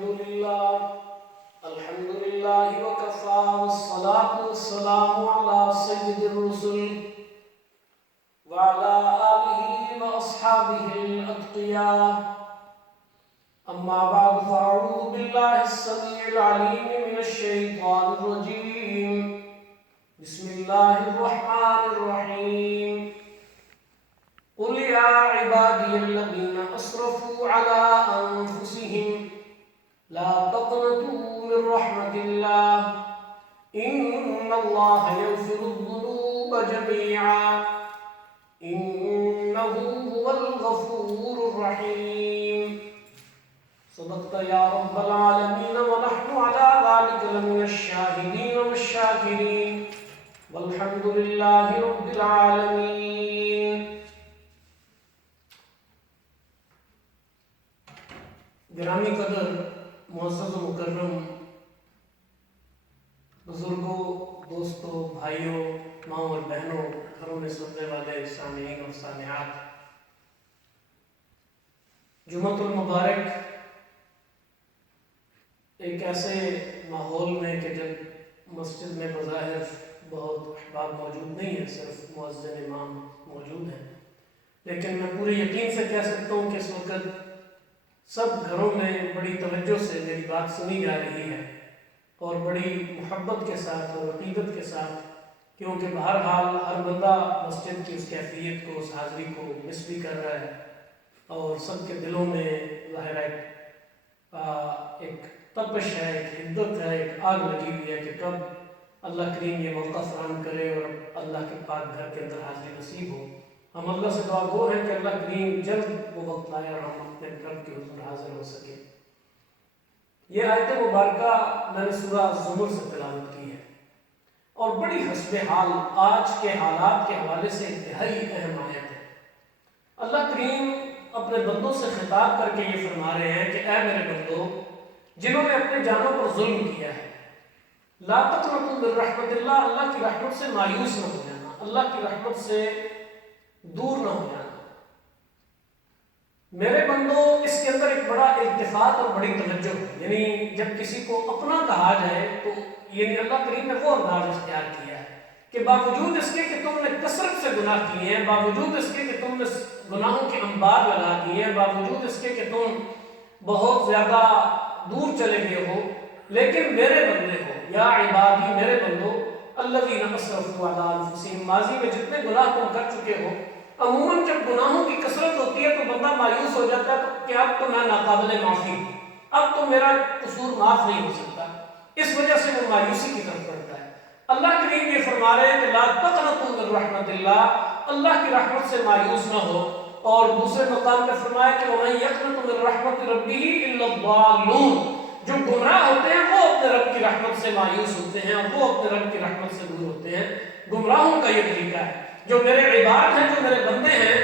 الحمد لله وكفى والصلاة والسلام على سيد الرسل وعلى آله وأصحابه الأتقياء. أما بعد فأعوذ بالله السميع العليم من الشيطان الرجيم. بسم الله الرحمن الرحيم. قل يا عبادي الذين أسرفوا على أنفسهم لا تقنطوا من رحمة الله إن الله يغفر الذنوب جميعا إنه هو الغفور الرحيم. صدقت يا رب العالمين ونحن على ذلك لمن الشاهدين والشاكرين والحمد لله رب العالمين. گرامی قدر معزز و مکرم بزرگوں، دوستوں، بھائیوں، ماں اور بہنوں، گھروں میں سننے والے سامعین اور سامعات، جمعۃ المبارک ایک ایسے ماحول میں کہ جب مسجد میں بظاہر بہت احباب موجود نہیں ہیں، صرف مؤذن امام موجود ہیں، لیکن میں پورے یقین سے کہہ سکتا ہوں کہ اس وقت سب گھروں میں بڑی توجہ سے میری بات سنی جا رہی ہے اور بڑی محبت کے ساتھ اور عقیدت کے ساتھ، کیونکہ بہرحال ہر بندہ مسجد کی اس کیفیت کو، اس حاضری کو مس بھی کر رہا ہے اور سب کے دلوں میں ظاہر ہے ایک تپش ہے، ایک حدت ہے، ایک آگ لگی ہوئی ہے کہ کب اللہ کریم یہ موقع فراہم کرے اور اللہ کے پاک گھر کے اندر حاضری نصیب ہو. ہم اللہ سے دعا گو ہیں کہ اللہ کریم جلد وہ وقت لائے اور ہم اپنے رب کے حضور حاضر ہو سکے. یہ آیت مبارکہ میں نے سورہ زمر سے تلاوت کی ہے اور بڑی حسب حال آج کے حالات کے حوالے سے انتہائی اہم آیت ہے. اللہ کریم اپنے بندوں سے خطاب کر کے یہ فرما رہے ہیں کہ اے میرے بندو جنہوں نے اپنے جانوں پر ظلم کیا ہے، لا تقنطوا من رحمت اللہ، اللہ کی رحمت سے مایوس نہ ہو جانا، اللہ کی رحمت سے دور نہ ہو جانا. میرے بندو اس کے اندر ایک بڑا التفات اور بڑی توجہ ہے، یعنی جب کسی کو اپنا کہا جائے تو یعنی اللہ کریم نے وہ انداز اختیار کیا ہے کہ باوجود اس کے کہ تم نے کثرت سے گناہ کیے ہیں، باوجود اس کے کہ تم نے گناہوں کے انبار لگا دیے ہیں، باوجود اس کے کہ تم بہت زیادہ دور چلے گئے ہو، لیکن میرے بندے ہو، یا عبادی میرے بندو الذین اسرفوا علی انفسہم، ماضی میں جتنے گناہ تم کر چکے ہو. عموماً جب گناہوں کی کثرت ہوتی ہے تو بندہ مایوس ہو جاتا ہے کہ اب تو میں ناقابل معافی ہوں، اب تو میرا قصور معاف نہیں ہو سکتا، اس وجہ سے وہ مایوسی کی طرف بڑھتا ہے. اللہ کریم یہ فرما رہے ہیں کہ لا تقنطوا من رحمت اللہ، اللہ کی رحمت سے مایوس نہ ہو. اور دوسرے مقام پہ فرمایا کہ وَمَن يَقْنَطُ مِن رَحْمَتِ رَبِّهِ إِلَّا الضَّالُّونَ، جو گمراہ ہوتے ہیں وہ اپنے رب کی رحمت سے مایوس ہوتے ہیں اور وہ اپنے رب کی رحمت سے دور ہوتے ہیں. گمراہوں کا یہ طریقہ ہے. جو میرے عباد ہیں، جو میرے بندے ہیں،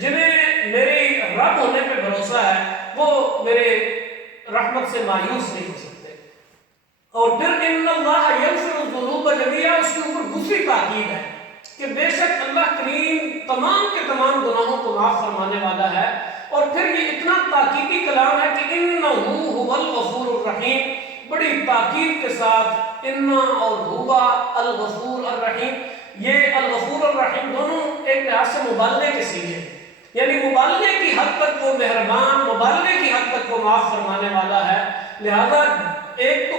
جنہیں میرے رب ہونے پہ بھروسہ ہے، وہ میرے رحمت سے مایوس نہیں ہو سکتے. اور پھر ان اللہ یغفر الذنوب جميعا، اس کے اوپر دوسری تاکید ہے کہ بے شک اللہ کریم تمام کے تمام گناہوں کو معاف فرمانے والا ہے. اور پھر یہ اتنا تاکیدی کلام ہے کہ انہ هو الغفور الرحیم، بڑی تاکید کے ساتھ انہ اور ہوا الغفور الرحیم، یہ الغفور الرحیم دونوں ایک لحاظ سے مبالغے کے سیغے ہیں، یعنی مبالغے کی حد تک وہ مہربان، مبالغے کی حد تک وہ معاف فرمانے والا ہے. لہذا ایک تو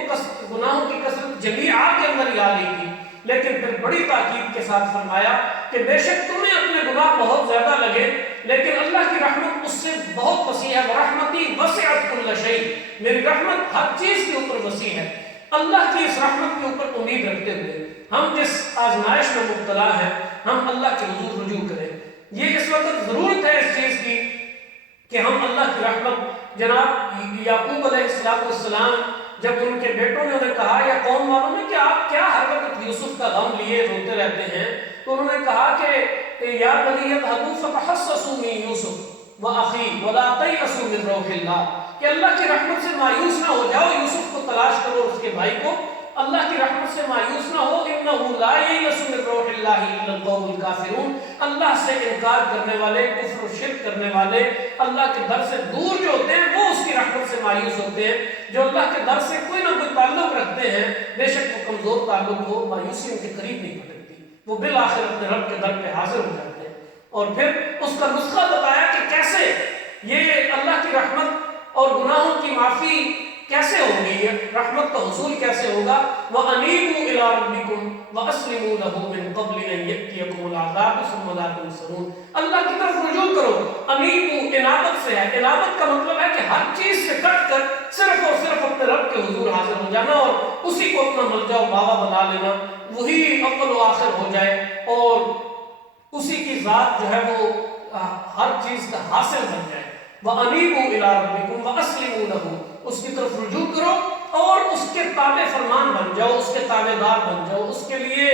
گناہوں کی کثرت جمیعات کے اندر ہی آ رہی تھی، لیکن پھر بڑی تاکید کے ساتھ فرمایا کہ بے شک تمہیں اپنے گناہ بہت زیادہ لگے لیکن اللہ کی رحمت اس سے بہت وسیع ہے. ورحمتی وسعت کل شیء، میری رحمت ہر چیز کے اوپر وسیع ہے. اللہ کی اس رحمت کے اوپر امید رکھتے ہوئے ہم جس آزمائش میں مبتلا ہیں، ہم اللہ کے حضور رجوع کریں. یہ اس وقت ضرورت ہے اس چیز کی کہ ہم اللہ کی رحمت، جناب یعقوب علیہ السلام جب ان کے بیٹوں نے انہیں کہا یا قوم والوں نے کہ آپ کیا ہر وقت یوسف کا غم لیے روتے رہتے ہیں، تو انہوں نے کہا کہ یا بنی اذهبوا فتحسسوا من یوسف واخیہ ولا تیأسوا من روح اللہ، کہ اللہ کی رحمت سے مایوس نہ ہو جاؤ، یوسف کو تلاش کرو اور اس کے بھائی کو اللہ کی رحمت سے مایوس نہ ہو، انہ لا ییأس من روح اللہ الا القوم الکافرون، اللہ سے انکار کرنے والے، کفر و شرک کرنے والے، اللہ کے در سے دور جو ہوتے ہیں وہ اس کی رحمت سے مایوس ہوتے ہیں۔ جو اللہ کے در سے کوئی نہ کوئی تعلق رکھتے ہیں، بے شک وہ کمزور تعلق ہو، مایوسی ان کے قریب نہیں پھٹکتی، وہ بالآخر اپنے رب کے در پہ حاضر ہو جاتے ہیں۔ اور پھر اس کا نسخہ بتایا کہ کیسے یہ اللہ کی رحمت اور گناہوں کی معافی کیسے ہوگی، یہ رحمت کا حصول کیسے ہوگا۔ وَأَنِيبُوا إِلَىٰ رَبِّكُمْ وَأَسْلِمُوا لَهُ مِن قَبْلِ أَن يَأْتِيَكُمُ الْعَذَابُ ثُمَّ لَا تُنصَرُونَ۔ اللہ کی طرف رجوع کرو، انیبو انابت سے ہے، انابت کا مطلب ہے کہ ہر چیز سے کٹ کر صرف اور صرف اپنے رب کے حضور حاضر ہو جانا اور اسی کو اپنا ملجا و باوا بنا لینا، وہی اول و آخر ہو جائے اور اسی کی ذات جو ہے وہ ہر چیز کا حاصل بن جائے۔ وَأَنِيبُوا إِلَىٰ رَبِّكُمْ وَأَسْلِمُوا لَهُ، اس کی طرف رجوع کرو اور اس کے تابع فرمان بن جاؤ، اس کے تابع دار بن جاؤ، اس کے لیے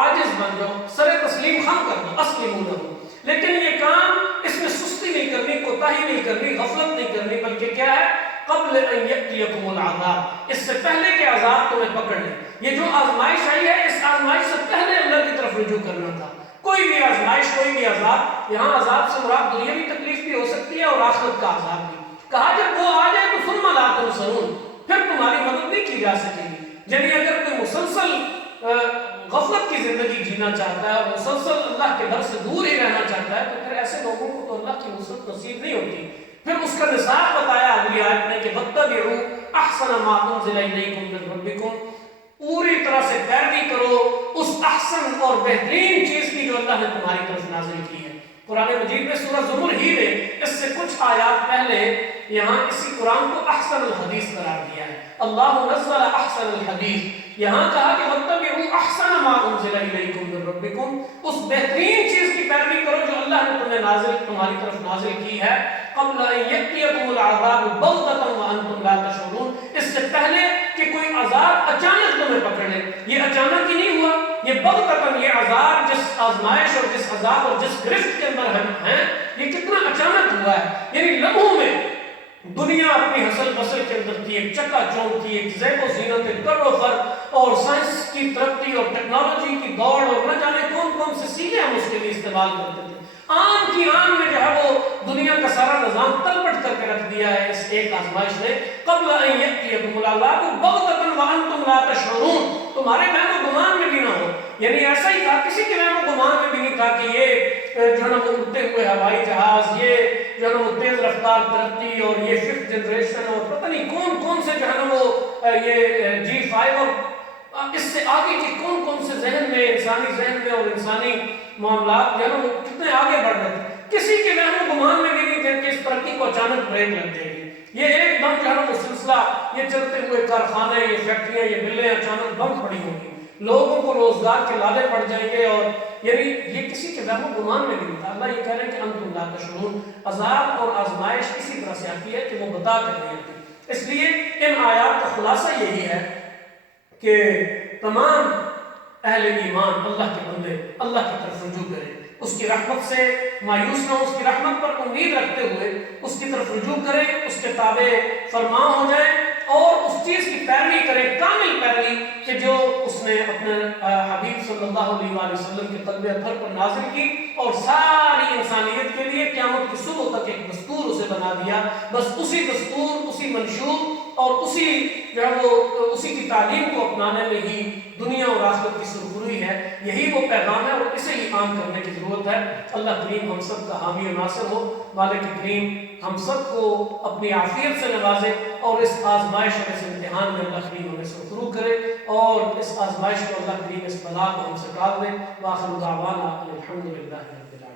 عاجز بن جاؤ، سر تسلیم خم کر دو، اسلموا لَهُ۔ لیکن یہ کام اس میں سستی نہیں کرنی، کوتاہی نہیں کرنی، غفلت نہیں کرنی، بلکہ کیا ہے، قبل ان یأتیکم العذاب، اس سے پہلے کہ عذاب تمہیں پکڑ لے۔ یہ جو آزمائش آئی ہے، اس آزمائش سے پہلے اللہ کی طرف رجوع کرنا تھا۔ کوئی بھی آزمائش، کوئی بھی عذاب، یہاں عذاب سے مراد دنیاوی تکلیف بھی ہو سکتی ہے اور آخرت کا عذاب بھی۔ کہا جب وہ آ جائے تو ثم لا تنصرون، پھر تمہاری مدد نہیں کی جا سکے گی۔ یعنی اگر کوئی مسلسل غفلت کی زندگی جینا چاہتا ہے اور مسلسل اللہ کے در سے دور ہی رہنا چاہتا ہے تو پھر ایسے لوگوں کو تو اللہ کی نصرت نصیب نہیں ہوتی۔ پھر اس کا نصاب بتایا اگلی آیت میں کہ وَاتَّبِعُوا أَحْسَنَ مَا أُنزِلَ إِلَيْكُم مِّن رَّبِّكُم، پوری طرح سے پیروی کرو اس احسن اور بہترین چیز کی جو اللہ نے تمہاری طرف نازل کی ہے۔ قرآن مجید میں سورہ زمر ہی میں اس سے کچھ آیات پہلے یہاں اسی قرآن کو احسن الحدیث قرار دیا ہے۔ اللہ نزل احسن الحدیث، یہاں کہا کہ وَاتَّبِعُوا أَحْسَنَ مَا أُنزِلَ إِلَيْكُم مِّن رَّبِّكُم، اس بہترین چیز کی پیروی کرو جو اللہ نے تمہاری طرف نازل کی ہے۔ قبل ان یأتیکم العذاب بغتۃ وانتم لا تشعرون، اس سے پہلے کہ کوئی عذاب اچانک تمہیں پکڑ لے۔ یہ اچانک ہی نہیں ہوا، یہ بغتۃ، یہ عذاب جس آزمائش اور جس عذاب اور جس گرفت کے اندر ہم ہیں، یہ کتنا اچانک ہوا ہے۔ یعنی لمحوں میں دنیا اپنی حسل بسل کے اندر تھی، ایک چکا چوند تھی، ایک زیب و زینت، ایک کر و فر اور سائنس کی ترقی اور ٹیکنالوجی کی دوڑ اور نہ جانے کون کون سے سیلے ہم اس کے لیے استعمال کرتے تھے۔ آن کی آن میں جو ہے وہ دنیا کا سارا نظام تلپٹ کر کے رکھ دیا ہے اس ایک آزمائش نے۔ قبل ان یأتیکم العذاب بغتۃ وانتم لا تشعرون، تمہارے وہم و گمان میں بھی نہ ہو۔ یعنی ایسا ہی تھا، کسی کے وہم و گمان میں بھی نہیں تھا کہ یہ جو ہے نا وہ اڑتے ہوئے ہوائی جہاز، یہ جو ہے نا وہ تیز رفتار ترقی اور یہ 5th جنریشن اور پتہ نہیں کون کون سے جو ہے نا وہ یہ G5 اور اس سے آگے کے کون کون سے ذہن میں، انسانی ذہن میں اور انسانی معاملات جو ہے نا وہ کتنے آگے بڑھ رہے تھے۔ کسی کے وہم و گمان میں بھی نہیں تھے کہ اس ترقی کو اچانک بریک لگ جائے گی۔ یہ ایک دم جو ہے نا وہ سلسلہ، یہ چلتے ہوئے کارخانے، یہ فیکٹریاں، یہ ملیں اچانک بند پڑی ہوں گی، لوگوں کو روزگار کے لالے پڑ جائیں گے، اور یعنی یہ کسی کے وہم و گمان میں بھی نہیں تھا۔ اللہ یہ کہہ رہے ہیں کہ انتم لا تشعرون، عذاب اور آزمائش اسی طرح سے آتی ہے کہ وہ بتا کر نہیں آتی۔ اس لیے ان آیات کا خلاصہ یہی ہے کہ تمام اہل ایمان، اللہ کے بندے اللہ کی طرف رجوع کریں، اس کی رحمت سے مایوس نہ ہو، اس کی رحمت پر امید رکھتے ہوئے اس کی طرف رجوع کریں، اس کے تابع فرمان ہو جائیں اور اس چیز کی پیروی کریں، کامل پیروی کہ جو اس نے اپنے حبیب صلی اللہ علیہ وآلہ وسلم کے قلب اطہر پر نازل کی اور ساری انسانیت کے لیے قیامت کی صبح تک ایک دستور اسے بنا دیا۔ بس اسی دستور، اسی منشور اور اسی جو ہے وہ اسی کی تعلیم کو اپنانے میں ہی دنیا اور آخرت کی سرخروئی ہے۔ یہی وہ پیغام ہے اور اسے ہی عام کرنے کی ضرورت ہے۔ اللہ کریم ہم سب کا حامی و ناصر ہو۔ مالک کریم ہم سب کو اپنی عافیت سے نوازے اور اس آزمائش اور اس امتحان میں اللہ کریم ہمیں سرخرو کرے اور اس آزمائش کو اللہ کریم اس بلا کو ہم سے ٹال دے۔ وآخر دعوانا الحمدللہ رب العالمین۔